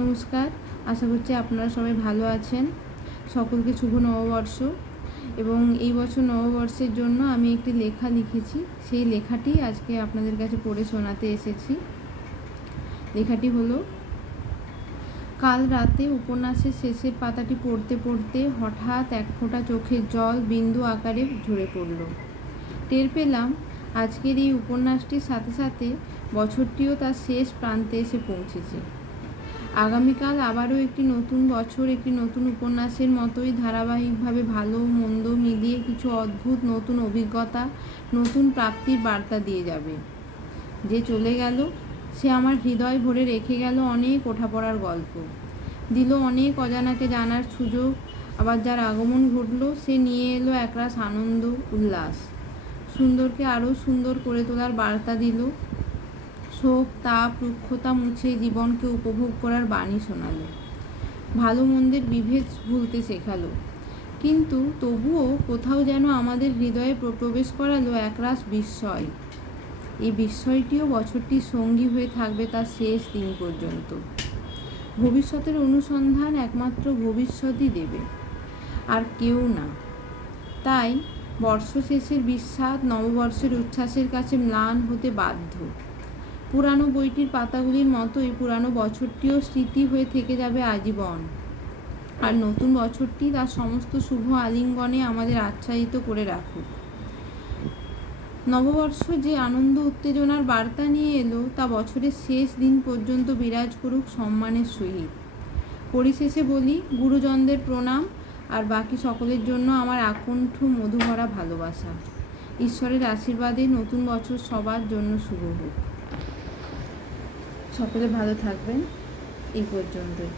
নমস্কার, আশা করছি আপনারা সবাই ভালো আছেন। সকলকে শুভ নববর্ষ। এবং এই বছর নববর্ষের জন্য আমি একটি লেখা লিখেছি, সেই লেখাটি আজকে আপনাদের কাছে পড়ে শোনাতে এসেছি। লেখাটি হলো, কাল রাতে উপন্যাসের শেষের পাতাটি পড়তে পড়তে হঠাৎ এক ফোঁটা চোখের জল বিন্দু আকারে ঝরে পড়ল। টের পেলাম আজকের এই উপন্যাসটির সাথে সাথে বছরটিও তার শেষ প্রান্তে এসে পৌঁছেছে। আগামীকাল আবারও একটি নতুন বছর একটি নতুন উপন্যাসের মতোই ধারাবাহিকভাবে ভালো মন্দ মিলিয়ে কিছু অদ্ভুত নতুন অভিজ্ঞতা, নতুন প্রাপ্তির বার্তা দিয়ে যাবে। যে চলে গেল সে আমার হৃদয় ভরে রেখে গেল অনেক ওঠাপড়ার গল্প, দিল অনেক অজানাকে জানার সুযোগ। আবার যার আগমন ঘটল সে নিয়ে এলো একরাশ আনন্দ উল্লাস, সুন্দরকে আরও সুন্দর করে তোলার বার্তা দিল। শোক, তাপ, রুক্ষতা মুছে জীবনকে উপভোগ করার বাণী শোনালো। ভালো মন্দের বিভেদ ভুলতে শেখালো, কিন্তু তবুও কোথাও যেন আমাদের হৃদয়ে প্রবেশ করালো একরাশ বিস্ময়। এই বিস্ময়টিও বছরটির সঙ্গী হয়ে থাকবে তার শেষ দিন পর্যন্ত। ভবিষ্যতের অনুসন্ধান একমাত্র ভবিষ্যতই দেবে, আর কেউ না। তাই বর্ষ শেষের বিস্বাদ নববর্ষের উচ্ছ্বাসের কাছে ম্লান হতে বাধ্য। পুরানো বইটির পাতাগুলির মতোই পুরানো বছরটিও স্মৃতি হয়ে থেকে যাবে আজীবন, আর নতুন বছরটি তার সমস্ত শুভ আলিঙ্গনে আমাদের আচ্ছাদিত করে রাখুক। নববর্ষ যে আনন্দ উত্তেজনার বার্তা নিয়ে এলো তা বছরের শেষ দিন পর্যন্ত বিরাজ করুক সম্মানের সহিত। পরিশেষে বলি, গুরুজনদের প্রণাম, আর বাকি সকলের জন্য আমার আকণ্ঠ মধুভরা ভালোবাসা। ঈশ্বরের আশীর্বাদে নতুন বছর সবার জন্য শুভ হোক। সকলে ভালো থাকবেন। এই পর্যন্তই।